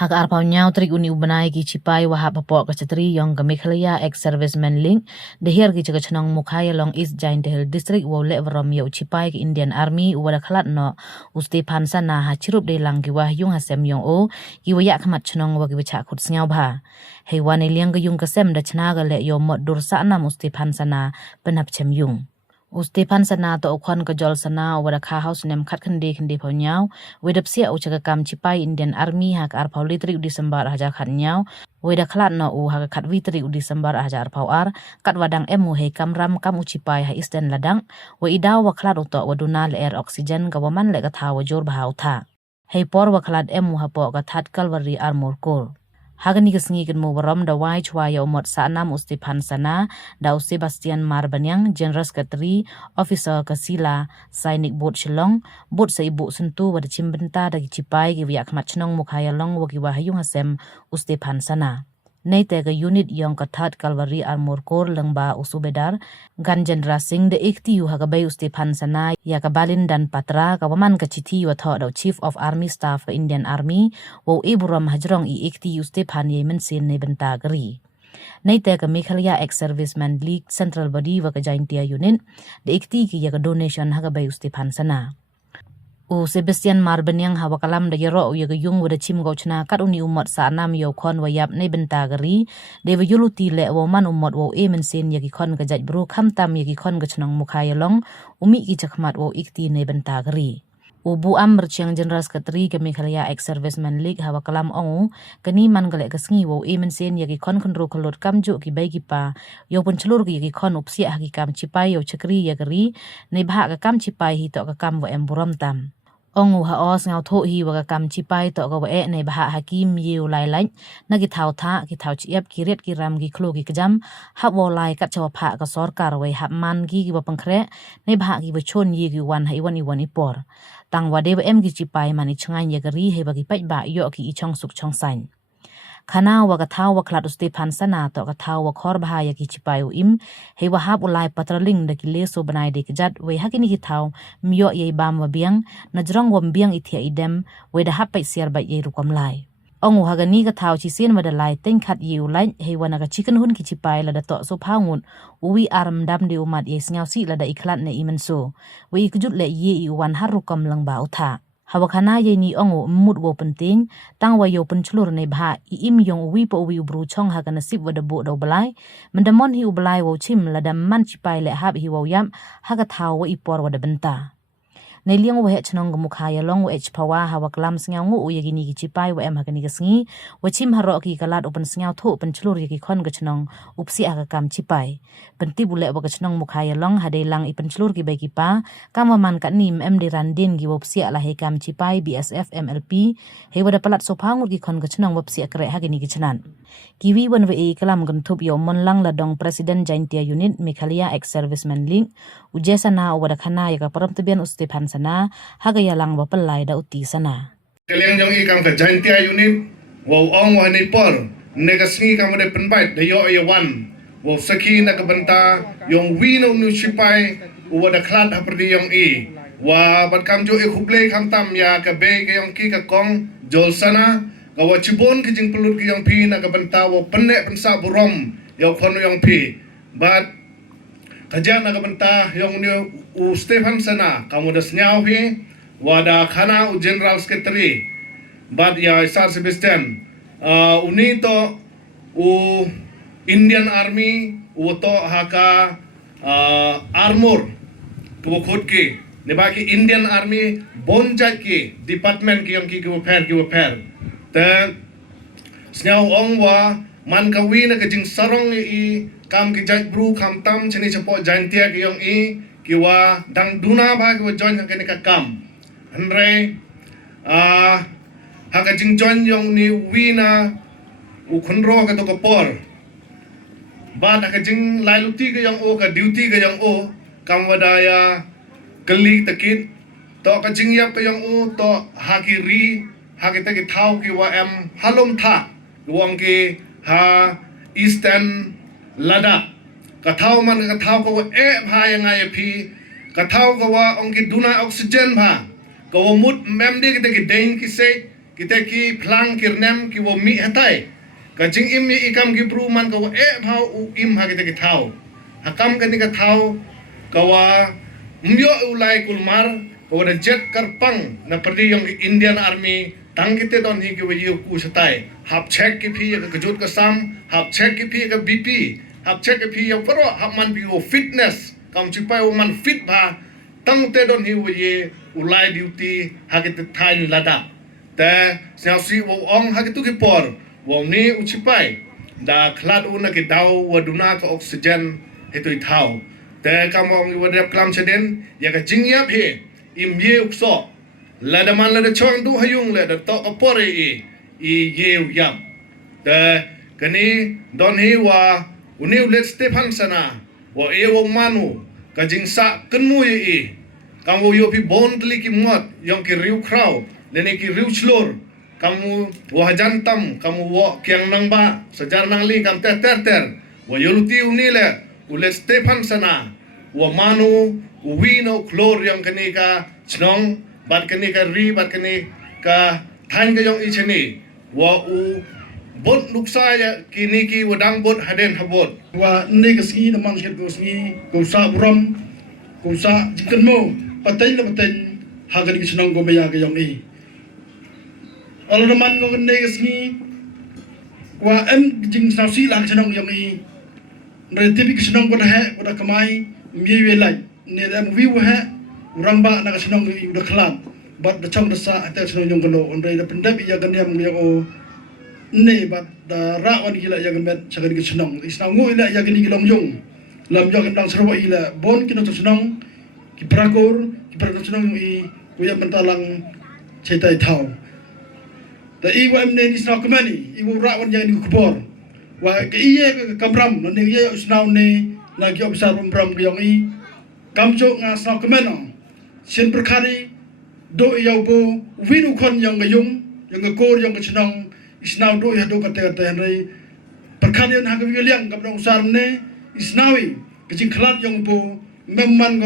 Hak arpau nyau trik uni ubanai ki cipai wahap papok kacatri yang ke Meghalaya ex-serviceman link dehir ki cakap cenong mukhaya long East Giant Hill District wo le verom yau cipai ki Indian Army wada khalat no usti pansa na ha cirup de lang ki wah yung hasem yung o ki wayak khamat cenong wagi bacak khut sengau bha. Hewan iliang ke yung kesem da cenaga le yo mod dursa na usti pansa na penap cem yung. Ustipan sana to okon ke jol sana wada kha house nem khat khande phau nyau wedap sia u chaka kam cipai Indian Army hak ar phau litri Disember hajar khat nyau weda khlat no u hak khat vitri Disember hajar phau ar kat wadang emu he kamram kam u cipai ha isten ladang we idaw wa khlat uto waduna le air oxygen gawaman le ka tha wa jor bahau tha he por wa khlat emu ha po ka that Calvary Armor Corps. Hagani kesengi ken mo warom da wai chwa ya umot sanam ustipan sana da Sebastian Marbanyang General Secretary Officer Kasila Sainik Bot Shillong Bot sa ibu sentu wada cimbenta da cipai ki wiak mat chnong mukhaya long wagi wahayung hasem ustipan sana. Nei te ga unit yang ka that Calvary Armor Corps lengba usubedar gan General Singh de ikti yu hagabai ustipan sana ya ka balin dan patra ka waman ka chithi yu tho da Chief of Army Staff ka Indian Army wo iburam hajrong i ikti ustipan ye mensin ne benta gari. Nei te ka Meghalaya ex-serviceman league central body wa ka jaintia unit de ikti ki ya ka donation hagabai ustipan sana. U Sebastian Marbanyang hawa kalam da yero ya yung wada chim go chna kat uni umot sa nam yo khon wa yap nei benta gari de wa yuluti le wo man umot wo e men sen ya ki khon ka jaj bru kham tam ya ki khon ga chnong mukhaya long umi ki chakmat wo ikti nei benta gari. Ubu Amr Chiang General Secretary ke Meghalaya ex-serviceman league hawa kalam ongu kani man galek kesengi wo e men sen ya ki khon khonro kholot kamju ki bai ki pa yo pun chlur ki khon upsi ha ki kam cipai yo chakri ya gari nei bha ka kam cipai hi to ka kam wo em buram tam. Ongu ha os ngau tho hi wa kam cipai to go e nei baha hakim yu lai lai na ki thau tha ki thau chiep ki ret ki ram ki khlo ki kjam hab wo lai kat chaw pha ka sarkar we hab man ki ba pangkhre nei baha ki ba chon yi ki wan hai wan i por tang wa de ba em ki cipai mani changai ye gari he ba ki pai ba yo ki i chong suk chong sain khana wa ka thau wa khlat ustipan sana to ka thau wa khor bha ya ki cipai u im he wa hab ulai patraling da ki le so banai de ki jat we hakini ki thau myo ye bam wa biang na jrong wam biang ithia idem we da hap pai siar ba ye rukom lai ongu hagani ka thau chi sen wa da lai teng khat yu lai he wa na ka chicken hun ki cipai la da to so phangun uwi aram dam de umat ye sngau si la da ikhlat ne imen so we ikjut le ye i wan har rukom lang ba utha Hawakana ye ni ongo mut wo penting tang wa yo penclur ne bha I im yong wi po wi bru chong ha kana sip wa da bo do blai mendamon hi blai wo chim la da man chipai le hab hi wo yam ha ka thaw wa I por wa da benta nei liang wa he chnong mukhaya long wa h pawa ha wa klam sngau ngu ye gi ni gi chipai wa em ha kani ga sngi wa chim ha ro ki kalat open sngau tho penclur ye ki khon ga chnong upsi ha ka kam chipai penti bule wa ga chnong mukhaya long ha de lang I penclur ki bai ki pa kam wa man ka nim em de randin gi upsi ala he kam cipai BSF MLP he wa da palat so phangur ki khon ga chnong upsi akre ha gi ni gi chnan kiwi wan we e kalam gan thup yo mon lang la dong president jaintia unit Meghalaya ex-serviceman link ujesana wa da khana ya ka param tebian ustipan sana haga yalang wa pelai da uti sana kalian jong I kam ka jaintia unit wo ong wa ni por ne ka sngi kam de penbait de yo ye wan wo saki na ka banta yong wi no nu chipai wa da khlat ha perdi yong I wa bat kam jo e khuble kam tam ya ka be ke yong ki ka kong jol sana ka wa chibon ki jing pelut ki yong pi na ka banta wo penne pensa burom yo khon yong pi bat kajian na ka banta yong ni u Stefan sana kamu da snyau hi wada khana u General Secretary bat ya Sar Sebastian uni to u Indian Army u to haka armor ko khot ki ne ba ki Indian Army bonjat ki department ki yong ki fer te snyau ong wa man ka wi na ka jing sarong I kam ki jaj bru kam tam chini chapo jaintia ki yong I kiwa dang duna ba kiwa join ka ni ka kam andre haka jing join yong ni wina u khunro ka to ko por ba haka jing lailuti ka yong o ka duty ka yong o kam wadaya kali takit to ka jing yap ka yong o to haki ri haki ta ki thau ki wa em halom tha wong ki ha eastern lada ka thau man ka thau ko e bha yang ai phi ka thau ko wa ong ki duna oxygen bha ko mut mem de ki deng ki se kita ki plang kirnem ki wo mi hatai ka jing im mi ikam ki bru man ka wo phau u im ha kita ki thau hakam ka ni ka thau ka wa mbyo ulai kulmar ka wa jet karpang na perdi yang Indian Army tang kita don hi ki wo yu ku satai hap check ki phi ka jut ka sam hap check ki phi ka BP hap check ki phi ya paro hap man bi wo fitness kam chipai wo man fit ba tang te don hi wo ye ulai duty ha kita thai ladaแต่เสียสีวงฮักตุกิปอร์วงนี้อุชิไปดาคลาดอุนักดาววดูนากับออกซิเจนให้ตัวเท่าแต่กำมองวันเรียบกลามเฉดนอยากจิงยับเฮอิมเยอุกซอและดมันและช่องดูให้ยุงและดตอกปอร์อีเยวยับแต่กันนี้ดอนฮีว่าอุนิวเลสเตพันสนาว่าเอวงมานูกับจิงสะกันมุยกังวโยพิบอนตลิกิมอดยองกิริวคราวNene ki riu chlor kamu wah jantam kamu wah kiang nang ba sejar nang li kam ter wah yoluti unile ule Stefan sana wah manu uwino chlor yang kene ka chnong bat kene ka ri bat kene ka thain ka yong icheni wah u bot nuksa ya kini ki wadang bot haden habot wa ne ka ski na man sket ko ski ko sa buram ko sa jikan mo patay la patay hagan ki chnong ko maya ka yong i Kalau teman kau kena kesini, wah jing sausi lah senang yang ini. Relatif kesenang pada pada kemai, miye welai. Ni ada movie wah, orang ba nak senang udah kelam. Bat dah cang desa atau senang yang kelo. Orang dah pendap ia kan yang o. Ni bat dah rawan gila yang met cakap kesenang. Isnang ngoi lah yang ni gelong jong. Lam jong yang serupa ila. Bon kita tu senang. Kiprakor senang yang kuya mentalang cerita tahu. Da iwa emne ni snaw kemani, iwa rawan yang ni kubor. Wa ke iye kamram, nanti iye snaw ni lagi obsar pembram yang i. Kamjo nga snaw kemano. Sin perkari do iyaw po winu kon yang ngayung, yang ngakor yang kesenang snaw do iha do kate henry. Perkari yang hagawi liang kamrang usar ni snawi kecing kelat yang po memman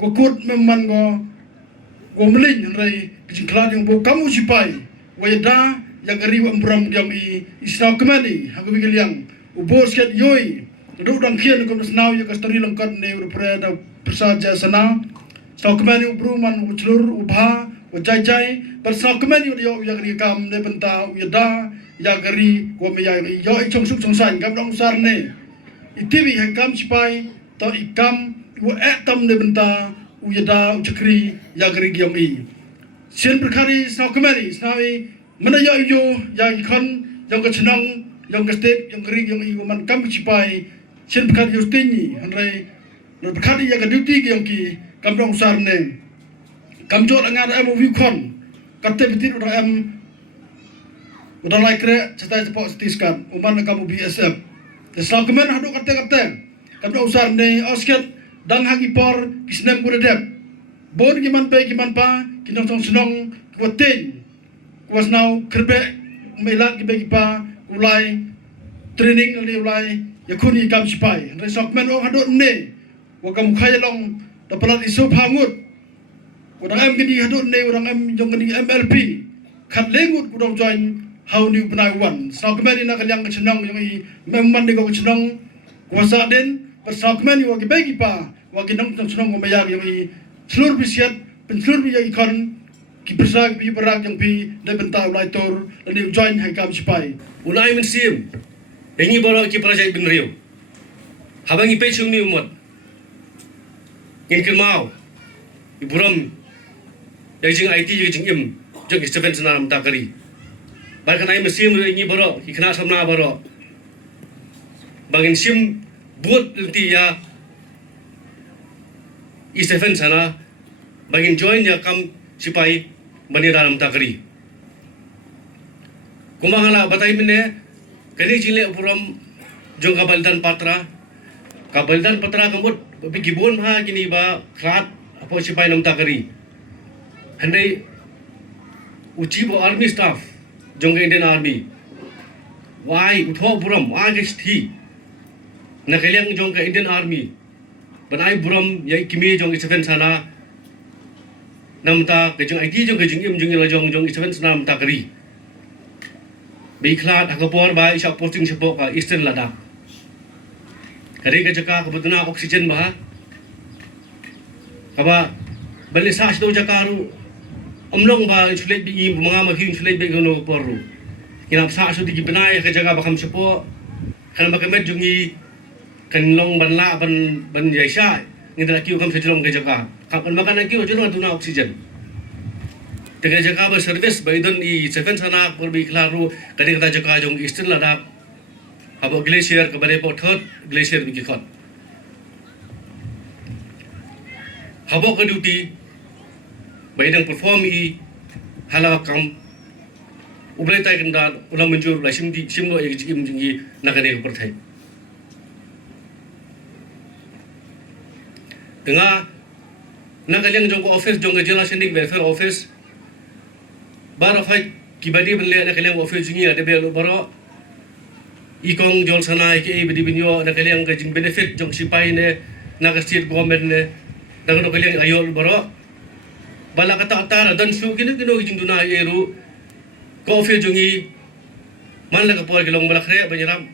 go kut memman go meling henry kecing kelat yang po kamu sipai. Wajda yang ngeri ambram yang isnaw kemani hagawi kaliang ubos ket yoi duduk dang kian ko nasnaw ya kastari langkat ne urpre da persaja sana snaw kemani ubruman uclur ubha ujai persnaw kemani yo yang ngeri kam ne benta wajda yang ngeri ko me yang yo ichong suk songsan kam dong sar ne itiwi hangkam sipai to ikam wo etam ne benta wajda uchakri yang ngeri giom i Sian perkari snaw kemari snawi mana ya yo yang ikan yang kesenang yang kestet yang kering yang iman kami cipai sian perkari yo stinyi hanrai no perkari yang keduti yang ki kamdong sarne kamjot angar em wikon kate betit udah em udah laikre cetai cepok setiskan uman kamu BSF snaw kemen hadu kate kamdong sarne osket dang hagi por kisnem kuredep bon giman pa kinong tong senong kuatin kuas now kerbe melat gibagi pa ulai training ali ulai yakuni kam sipai resok men o hadot ne wakam khaya long dapalat isu phangut orang em gidi hadot ne orang em jong gidi MLP khat lengut kudong join how new benai one sok men ina kalyang senong yang i memman de ko senong kuasa den pasok men yo gibagi pa wakinong tong senong ko mayag yang i seluruh bisiat penseluruh yang ikan kipersak pi berak yang pi de bentau lai tor dan join hai kam sipai ulai men sim engi bolo ki prajai bin riu habangi pe chung ni umot ngin kelmau iburam yang jing IT yang jing im jing Stephen senam takari bahkan ai mesim engi bolo ki kena samna bolo bangin sim buat nanti ya Stephen sana bangin join ya kam sipai bani dalam takri kumangala batai mene kani chile puram jong kabaldan patra kamut bigibon ha kini ba krat apo sipai nam takri handai uji bo army staff jong Indian Army wai utho puram agesti nakaliang jong ka Indian Army banai puram ya kimi jong Stephen sana namta kejung IT jong kejung im jong jong Stephen sana namta kari Biklat hakapor ba isya posting sepo ka Eastern Ladakh. Kari ka jaka kabutuna oksigen ba? Kaba balisa daw jakaru umlong ba insulate bi mga maghi insulate bi gono porro. Kinapsa so di gibnay ka jaga bakam sepo. Kan makamed jungi kanlong banla ban yaisa ngidra kiu kam sejulong ka jaga. Kan makan kiu julong tuna oksigen. Tengah jaga ba service ba idon I 7 sana por bi klaro kadi kata jaga jong Eastern Ladakh abo glacier ka bare po third glacier bi khot habo ka duty ba idang perform I hala kam ublay tay kanda ulam menjur la simno e jim jingi nakane ko perthai tengah nakaliang jong ko office jong jela sending welfare office bara fight kibadi benle ada kaliang office jingi ada belo baro ikong jol sana ke bidi binyo ada kaliang gajing benefit jong sipai ne naga state government ne daga kaliang ayol baro bala kata atara dan su kini jing duna yeru ko office jingi man la ka por kilong bala khre banyaram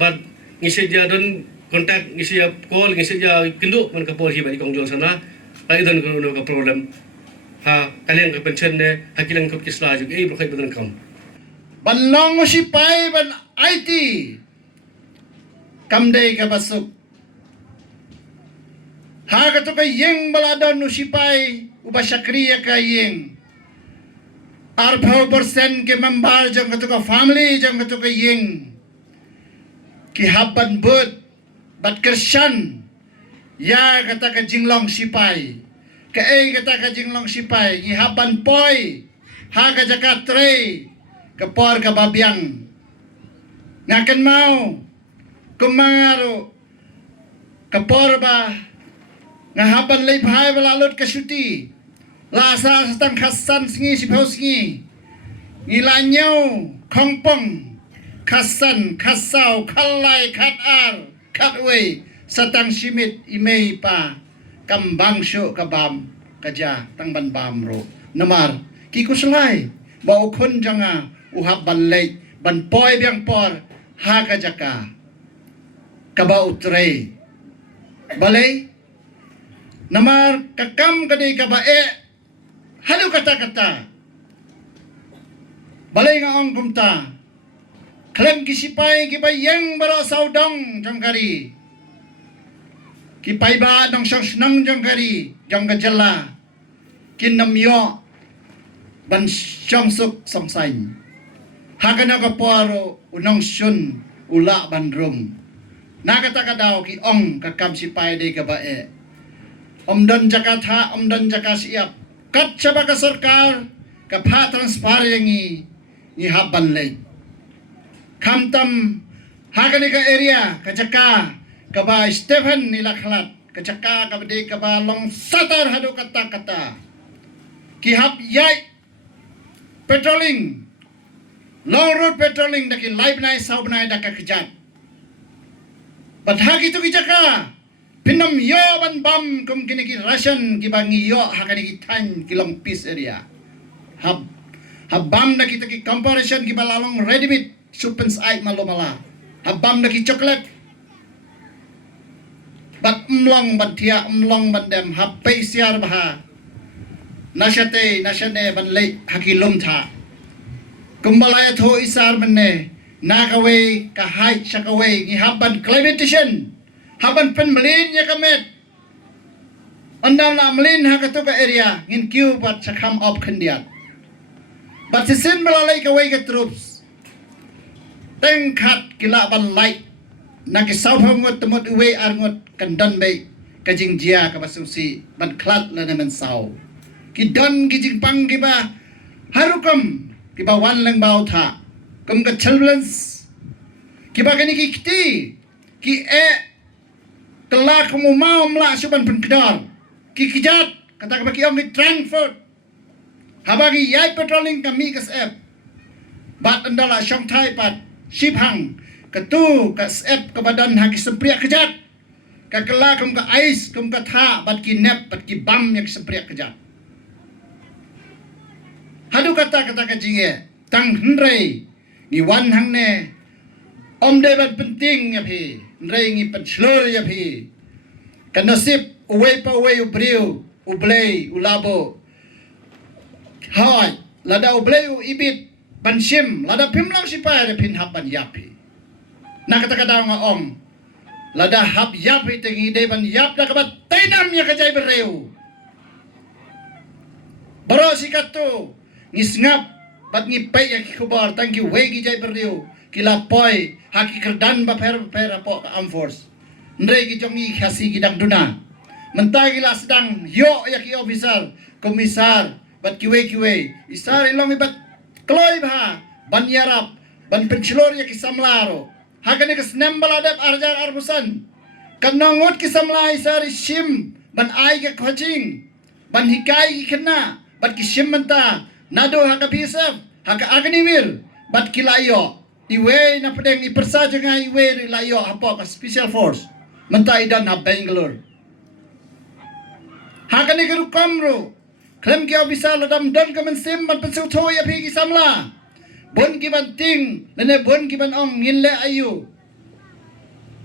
bad ngisi dia don kontak ngisi call ngisi dia kindu man ka por hi ba ikong jol sana ai don ko no ka problem ha kalian ka pension ne hakilang ko kisla jug berkait badan kam Banlong sipai ban IT kamdei ka basuk ha ka to ka yeng baladon no sipai ubasakriya ka yeng 8% ke member jang ka to ka family jang ka to ka yeng ki haban bud bat kersan ya kata ka jinglong sipai Kaya kata ka jinglong sipai ni haban poi ha ka jaka tre ka por ka babyang ngakan mau kumangaro ka por ba nga haban lay bhai balalot ka syuti lasa satang khasan singi sipau singi ngilanyaw kongpong khasan khasau khalai khatar khatwei satang simit imei pa kambang syo kabam kaja tang ban bam ro namar ki kuslai bau khun janga uhab balai ban poi biang por ha ka jaka kaba utre balai namar kakam kadai kaba halu kata balai nga ong kumta klem kisipai kibayeng baro saudong jangkari Kipai ba dong sang senang jang kari jang kajala kin namyo ban sang suk sang sain hakana ka paro unong sun ula bandrum nakata ka daw ki ong kakam sipai de ka bae omdon jakatha omdon jakasiap kat saba ka sarkar ka pha transparency ni haban le kamtam hakani ka area ka jaka kaba Stephen nilaklat kacaka kabade kaba long satar hadu kata kihap yai patrolling long road patrolling daki live nai saub nai daka kejat bathagi tu kijaka pinam yo ban bam kum kini ki Russian kibangi yo hakani ki tan kilong peace area hab bam daki taki comparison ki balalong ready meat supens ai malomala hab bam daki chocolate bat mlong ban tia mlong ban dem hapai siar baha nashate ban lei hakilum tha kumbalaya tho isar menne nakawe ka hai shakawe ni haban climatization haban pen melin ya kamet andam na melin hakatu ka area ngin kiu bat sakam op khandiat bat sisin balalai ka wei ka troops teng khat kila ban light naki saupham ngot temot uwe arngot kandan bay kajing jia ka basusi ban klat la naman sau ki don ki jing pang ki ba harukam ki ba wan lang bau tha kum ka turbulence ki ba kani ki kiti ki kala kamu mau mla suban pen kedar ki kijat kata ka ba ki ong ki Frankfurt habagi yai patrolling kami kas app bat andala syong thai pat ship hang katu ka sep ka badan haki sempriak kejat ka kela kum ka ais kum ka tha bat ki nep bat ki bam yak sempriak kejat hadu kata ka jinge tang hendrei wan hang ne om de ban penting ya pi rei ngi penslur ya pi kan nasib uwe pa uwe ubriu ublei ulabo hai lada ublei ibit ban sim lada pimlang sipai de pin hap ban yapi na kata kata nga om lada hap yapi tengi de ban yap da kabat tainam ya kajai bereu baro sikatu ngisngap bat ngipai ya kikubar thank you wegi jai bereu kila poi haki kerdan ba per po am force ndrei ki jongi khasi gidang duna mentai gila sedang yo ya ki officer komisar bat kiwe isar ilong bat kloy ba ban yarap ban pencelor ya ki samlaro hakane ke snem baladap arjar arbusan kanongot ki samla isar shim ban ai ke coaching ban hikai ki kena bat ki shim menta nado haka bisap haka agnivir bat kilayo iwe na pedeng ipersa jenga iwe layo apa ka special force mentai dan na Bangalore hakane ke rukamro klem ki officer ladam don ka mensim ban pensu tho ya phi ki samla bon ki ban ting lene bon ki ban ong ngin le ayu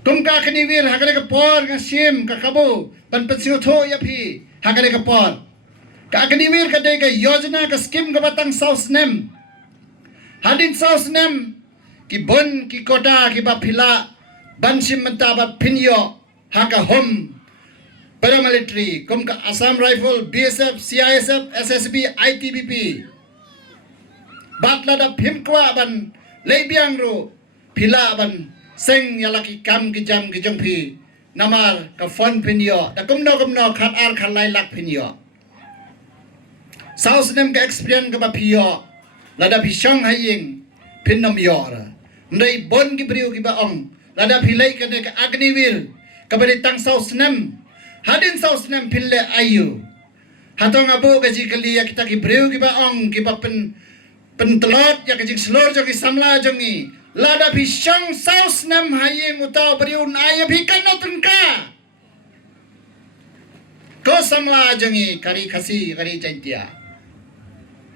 tum ka kani wir hakane ke por ka sim ka kabo ban pensu tho ya phi hakane ke por ka kani wir ka de ka yojana ka skim ka batang south nem hadin south nem ki bon ki kota ki ba phila ban sim menta ba pinyo haka hom paramilitary kum ka Assam Rifle BSF CISF SSB ITBP batla da phimkwa ban leibiang ro phila ban seng yalaki kam ki jam ki jongphi namar ka fon pinyo da kumno khat ar khat lai lak pinyo south nem ka experience ka ba phiyo lada bishong haying pinnom yor ndai bon ki briu ki ba ong lada philai ka de ka agnivir ka bari tang south nem hadin south nem phille ayu hatong abu ka ji kali ya kita ki briu ki ba ong ki ba pentelot ya ka ji slor jo ki samla jongi lada bishong south nem haying utau briu na bhi kan ka ko samla jongi kari khasi kari jantia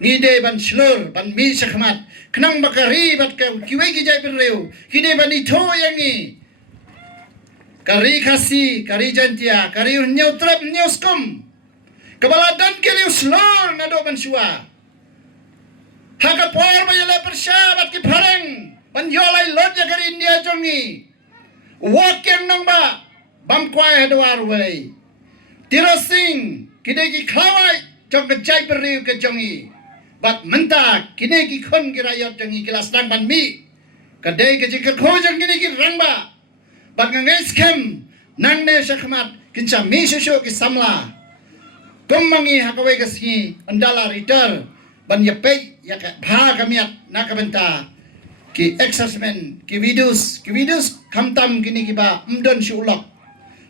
ngide ban slur ban mi sakhmat knang bakari bat ka kiwe ki jai bereu kide ban itho yangi kari khasi kari jantia kari neutrap neuskum kabala dan kiri slur nado ban suwa haka por ba yala persha bat ki pharang ban yolai lot ya kari india jongi wak yang nang ba bam kwai hadwar wei tiro sing kide ki khawai jong ka jai bereu ke jongi bat menta kine ki khon ki rayot jangi kelas dang ban mi kadai ke jikar kho jang kine ki rangba bat ngai scam nang ne sakhmat kincha mi shosho ki samla kommangi hakawai ka si andala rider ban ya pe ya ka bha kamiat na ka benta ki exercisement ki videos kamtam kini ki ba umdon shulok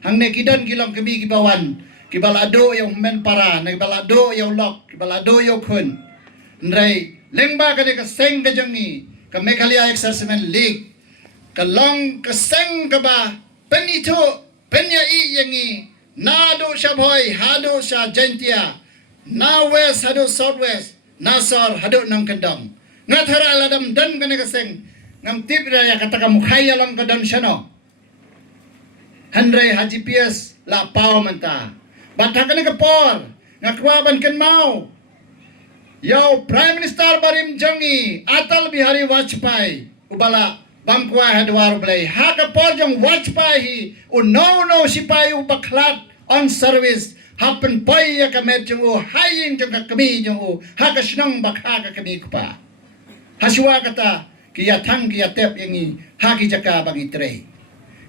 hangne kidan kilong kami ki bawan ki balado yung men para na balado yung lok ki balado yung khun ndrai lengba ka de ka seng ka jangi ka Meghalaya Exercisement League ka long ka seng ka ba penito penya i yangi na do shaboy hado sa jantia na west hado southwest na sor hado nang kendong ngathara ladam dan ka ka seng ngam tibra ya kata ka mukhaya lang ka dan siano handrai haji PS la pao manta bathak ka por ngakwaban ken mau Yo Prime Minister Barim Jangi Atal Bihari Vajpayee ubala bangkwa hadwar blay haka porjong Vajpayee no sipai ubaklat on service happen pay ya kamet jong haying jong kami jong haka snong bakha ka kami kupa haswa kata kiya thang kiya tep yangi haki jaka bangi tre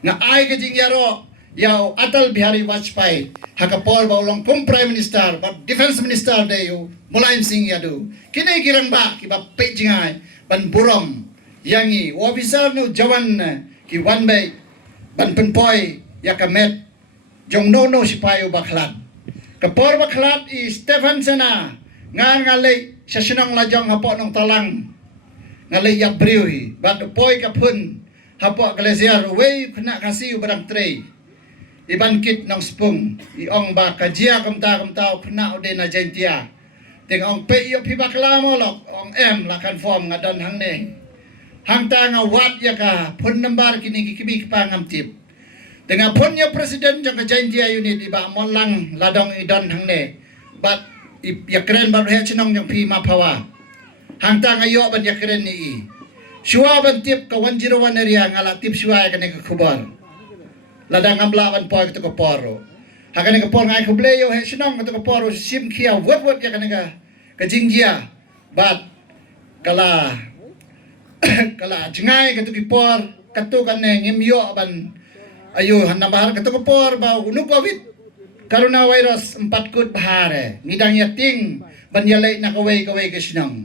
nga ai ka jing yaro Yaw Atal Bihari Vajpayee haka por baulong kum Prime Minister ba Defense Minister dayo Mulayam Singh Yadu kini kirang ba ki ba pejingai ban burom yangi officer no jawan ki wan bay ban penpoy yakamet jong no sipayo baklat ka por baklat i Stephen Sena ngalay sa sinong lajong hapo nong talang ngalay yabriwi bat poy kapun hapo glacier way kena kasi barang tray iban kit ng spung iong ba kajia kamta pna ode na jantia ting ong pe yo pi bakla mo lok ong em la kan form nga dan hang ne hang ta nga wat ya ka phun nambar kini kibi pa ngam tip dengan phun ya presiden jang ka janji unit iba molang ladong idon hang ne bat ya keren bar he chinong jang pi ma phawa hang ta nga yo ban ya keren ni shua ban tip ka 101 area ngala tip shua ka ne ka khubar ladang ambla ban poy ka poro hakane ka por ngai khuble yo he chinong ka poro sim khia wot ya ka ne ka jingjia bat kala kala jingai ka tu por katu kan ne ngem yo ban ayo hanambar ka tu por ba unu covid coronavirus 4 kut bahare ngidang yating ban yalai na kawai ka sinang